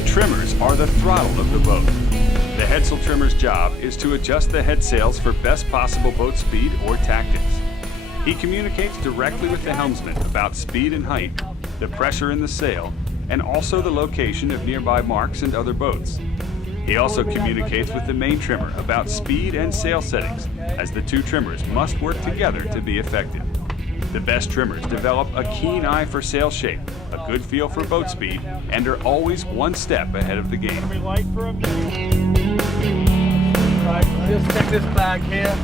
The trimmers are the throttle of the boat. The headsail trimmer's job is to adjust the head sails for best possible boat speed or tactics. He communicates directly with the helmsman about speed and height, the pressure in the sail, and also the location of nearby marks and other boats. He also communicates with the main trimmer about speed and sail settings, as the two trimmers must work together to be effective. The best trimmers develop a keen eye for sail shape, a good feel for boat speed, and are always one step ahead of the game. Right, just check this bag here.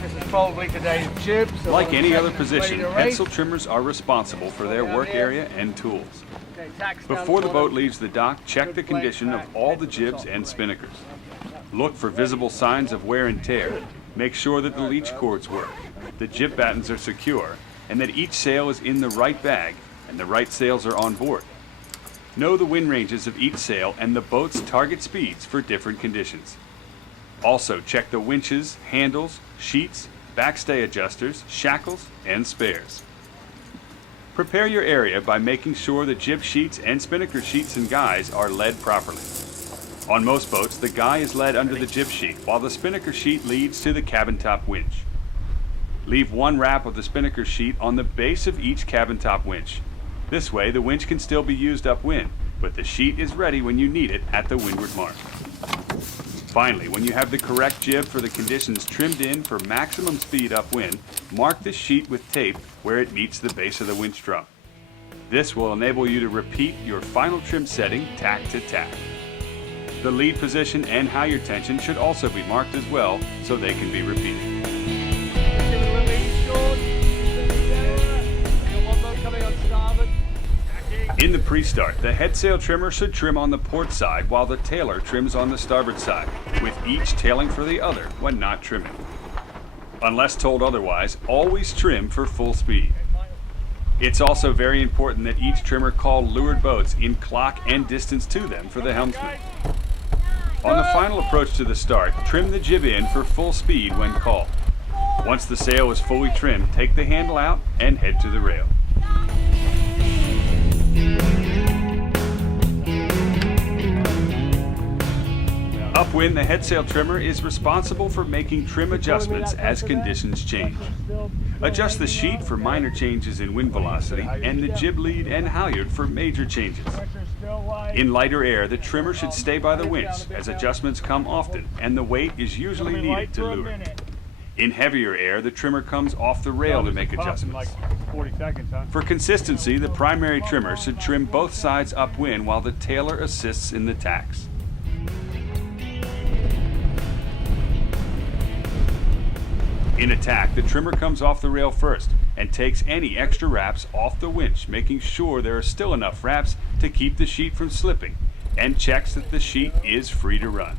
This is probably today's jib. So like any other position, headsail trimmers are responsible for their work area and tools. Before the boat leaves the dock, check the condition of all the jibs and spinnakers. Look for visible signs of wear and tear. Make sure that the leech cords work, the jib battens are secure, and that each sail is in the right bag and the right sails are on board. Know the wind ranges of each sail and the boat's target speeds for different conditions. Also check the winches, handles, sheets, backstay adjusters, shackles, and spares. Prepare your area by making sure the jib sheets and spinnaker sheets and guys are led properly. On most boats, the guy is led under the jib sheet, while the spinnaker sheet leads to the cabin top winch. Leave one wrap of the spinnaker sheet on the base of each cabin top winch. This way, the winch can still be used upwind, but the sheet is ready when you need it at the windward mark. Finally, when you have the correct jib for the conditions trimmed in for maximum speed upwind, mark the sheet with tape where it meets the base of the winch drum. This will enable you to repeat your final trim setting tack to tack. The lead position and halyard tension should also be marked as well so they can be repeated. In the pre-start, the headsail trimmer should trim on the port side while the tailer trims on the starboard side, with each tailing for the other when not trimming. Unless told otherwise, always trim for full speed. It's also very important that each trimmer call leeward boats in clock and distance to them for the helmsman. On the final approach to the start, trim the jib in for full speed when called. Once the sail is fully trimmed, take the handle out and head to the rail. Upwind, the headsail trimmer is responsible for making trim adjustments as conditions change. Adjust the sheet for minor changes in wind velocity and the jib lead and halyard for major changes. In lighter air, the trimmer should stay by the winch as adjustments come often and the weight is usually needed to lure. In heavier air, the trimmer comes off the rail to make adjustments. For consistency, the primary trimmer should trim both sides upwind while the tailer assists in the tacks. In attack, the trimmer comes off the rail first and takes any extra wraps off the winch, making sure there are still enough wraps to keep the sheet from slipping, and checks that the sheet is free to run.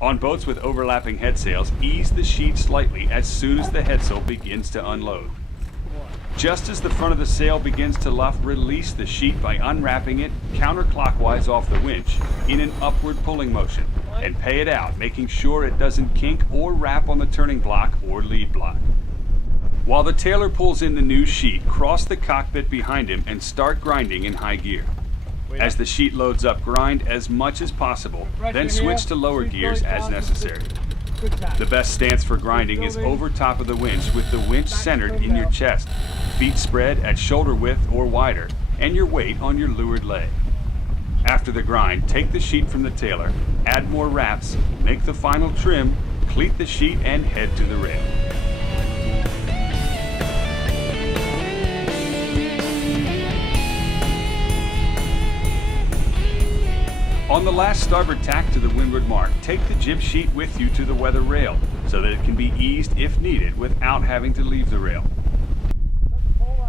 On boats with overlapping headsails, ease the sheet slightly as soon as the headsail begins to unload. Just as the front of the sail begins to luff, release the sheet by unwrapping it counterclockwise off the winch in an upward pulling motion, and pay it out, making sure it doesn't kink or wrap on the turning block or lead block. While the tailer pulls in the new sheet, cross the cockpit behind him and start grinding in high gear. As the sheet loads up, grind as much as possible, then switch to lower gears as necessary. The best stance for grinding is over top of the winch with the winch centered in your chest, feet spread at shoulder width or wider, and your weight on your leeward leg. After the grind, take the sheet from the tailer, add more wraps, make the final trim, cleat the sheet, and head to the rail. On the last starboard tack to the windward mark, take the jib sheet with you to the weather rail so that it can be eased if needed without having to leave the rail.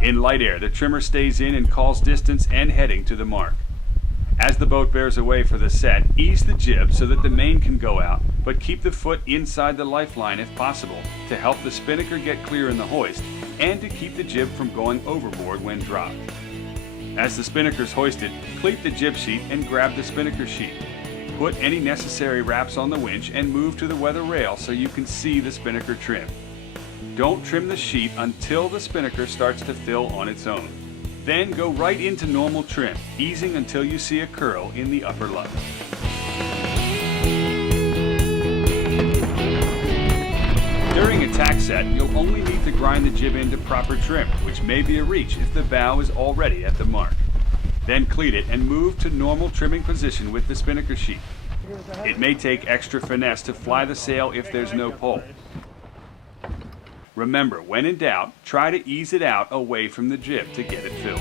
In light air, the trimmer stays in and calls distance and heading to the mark. As the boat bears away for the set, ease the jib so that the main can go out, but keep the foot inside the lifeline if possible to help the spinnaker get clear in the hoist and to keep the jib from going overboard when dropped. As the spinnaker is hoisted, cleat the jib sheet and grab the spinnaker sheet. Put any necessary wraps on the winch and move to the weather rail so you can see the spinnaker trim. Don't trim the sheet until the spinnaker starts to fill on its own. Then go right into normal trim, easing until you see a curl in the upper lug. During a tack set, you'll only need to grind the jib into proper trim, which may be a reach if the bow is already at the mark. Then cleat it and move to normal trimming position with the spinnaker sheet. It may take extra finesse to fly the sail if there's no pole. Remember, when in doubt, try to ease it out away from the jib to get it filled.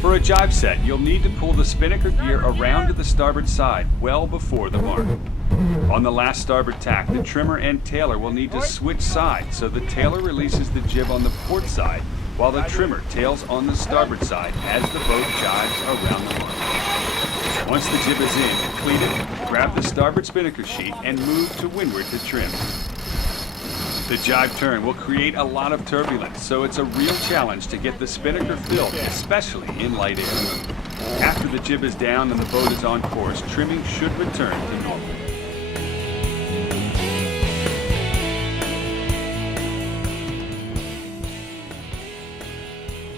For a jibe set, you'll need to pull the spinnaker gear around to the starboard side well before the mark. On the last starboard tack, the trimmer and tailer will need to switch sides so the tailer releases the jib on the port side while the trimmer tails on the starboard side as the boat jives around the mark. Once the jib is in, cleat it, grab the starboard spinnaker sheet and move to windward to trim. The jibe turn will create a lot of turbulence, so it's a real challenge to get the spinnaker filled, especially in light air. After the jib is down and the boat is on course, trimming should return to normal.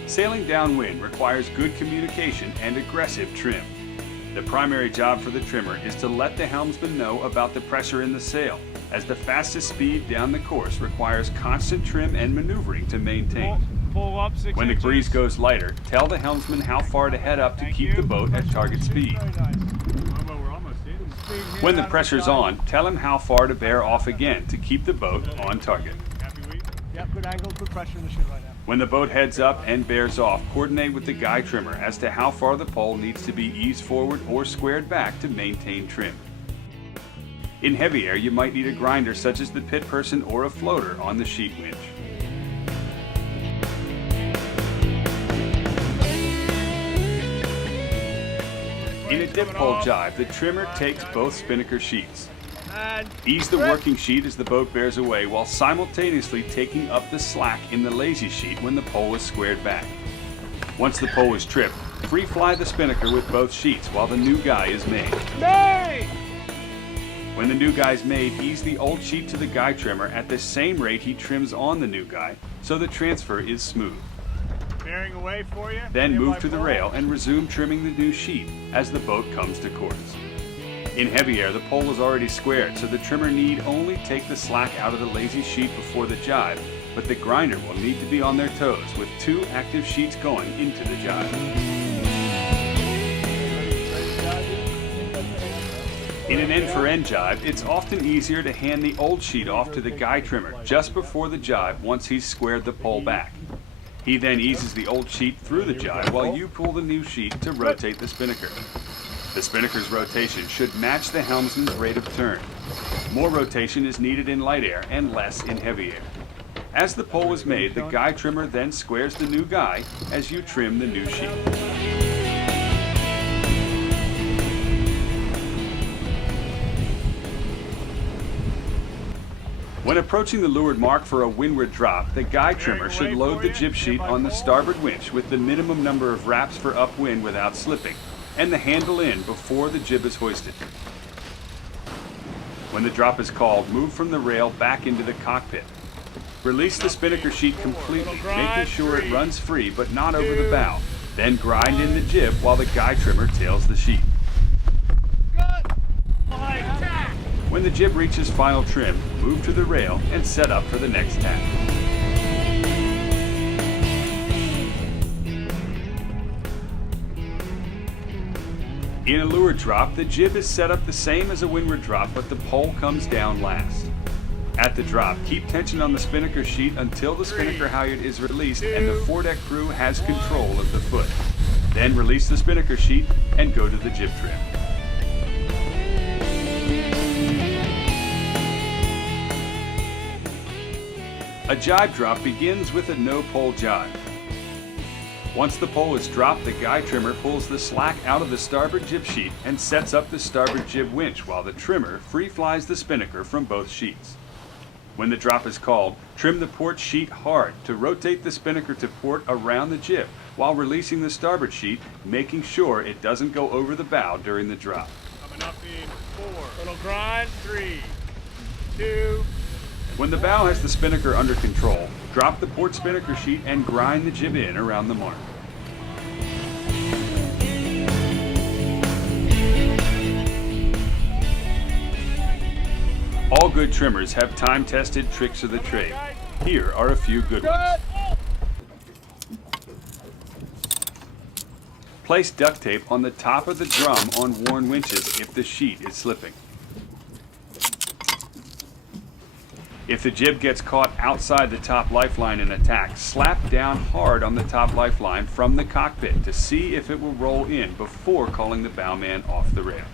Sailing downwind requires good communication and aggressive trim. The primary job for the trimmer is to let the helmsman know about the pressure in the sail, as the fastest speed down the course requires constant trim and maneuvering to maintain. When the breeze goes lighter, tell the helmsman how far to head up to keep the boat at target speed. When the pressure's on, tell him how far to bear off again to keep the boat on target. Good angle, good pressure in the ship right now. When the boat heads up and bears off, coordinate with the guy trimmer as to how far the pole needs to be eased forward or squared back to maintain trim. In heavy air, you might need a grinder such as the pit person or a floater on the sheet winch. In a dip pole jibe, the trimmer takes both spinnaker sheets. Ease the working sheet as the boat bears away while simultaneously taking up the slack in the lazy sheet when the pole is squared back. Once the pole is tripped, free fly the spinnaker with both sheets while the new guy is made. When the new guy is made, ease the old sheet to the guy trimmer at the same rate he trims on the new guy so the transfer is smooth. Bearing away for you. Then move to the rail and resume trimming the new sheet as the boat comes to course. In heavy air, the pole is already squared, so the trimmer need only take the slack out of the lazy sheet before the jibe, but the grinder will need to be on their toes with 2 active sheets going into the jibe. In an end-for-end jibe, it's often easier to hand the old sheet off to the guy trimmer just before the jibe once he's squared the pole back. He then eases the old sheet through the jibe while you pull the new sheet to rotate the spinnaker. The spinnaker's rotation should match the helmsman's rate of turn. More rotation is needed in light air and less in heavy air. As the pole is made, the guy trimmer then squares the new guy as you trim the new sheet. When approaching the leeward mark for a windward drop, the guy trimmer should load the jib sheet on the starboard winch with the minimum number of wraps for upwind without slipping, and the handle in before the jib is hoisted. When the drop is called, move from the rail back into the cockpit. Release the spinnaker sheet completely, making sure it runs free but not over the bow. Then grind in the jib while the guy trimmer tails the sheet. When the jib reaches final trim, move to the rail and set up for the next tack. In a leeward drop, the jib is set up the same as a windward drop, but the pole comes down last. At the drop, keep tension on the spinnaker sheet until the spinnaker halyard is released and the foredeck crew has control of the foot. Then release the spinnaker sheet and go to the jib trim. A jibe drop begins with a no-pole jibe. Once the pole is dropped, the guy trimmer pulls the slack out of the starboard jib sheet and sets up the starboard jib winch while the trimmer free flies the spinnaker from both sheets. When the drop is called, trim the port sheet hard to rotate the spinnaker to port around the jib while releasing the starboard sheet, making sure it doesn't go over the bow during the drop. Coming up in 4. Little grind, 3, 2, When the bow has the spinnaker under control, drop the port spinnaker sheet and grind the jib in around the mark. All good trimmers have time-tested tricks of the trade. Here are a few good ones. Place duct tape on the top of the drum on worn winches if the sheet is slipping. If the jib gets caught outside the top lifeline in attack, slap down hard on the top lifeline from the cockpit to see if it will roll in before calling the bowman off the rail.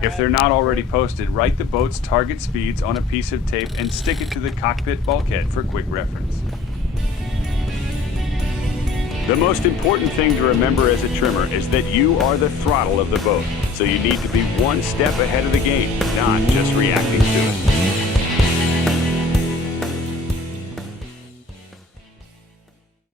If they're not already posted, write the boat's target speeds on a piece of tape and stick it to the cockpit bulkhead for quick reference. The most important thing to remember as a trimmer is that you are the throttle of the boat, so you need to be one step ahead of the game, not just reacting to it.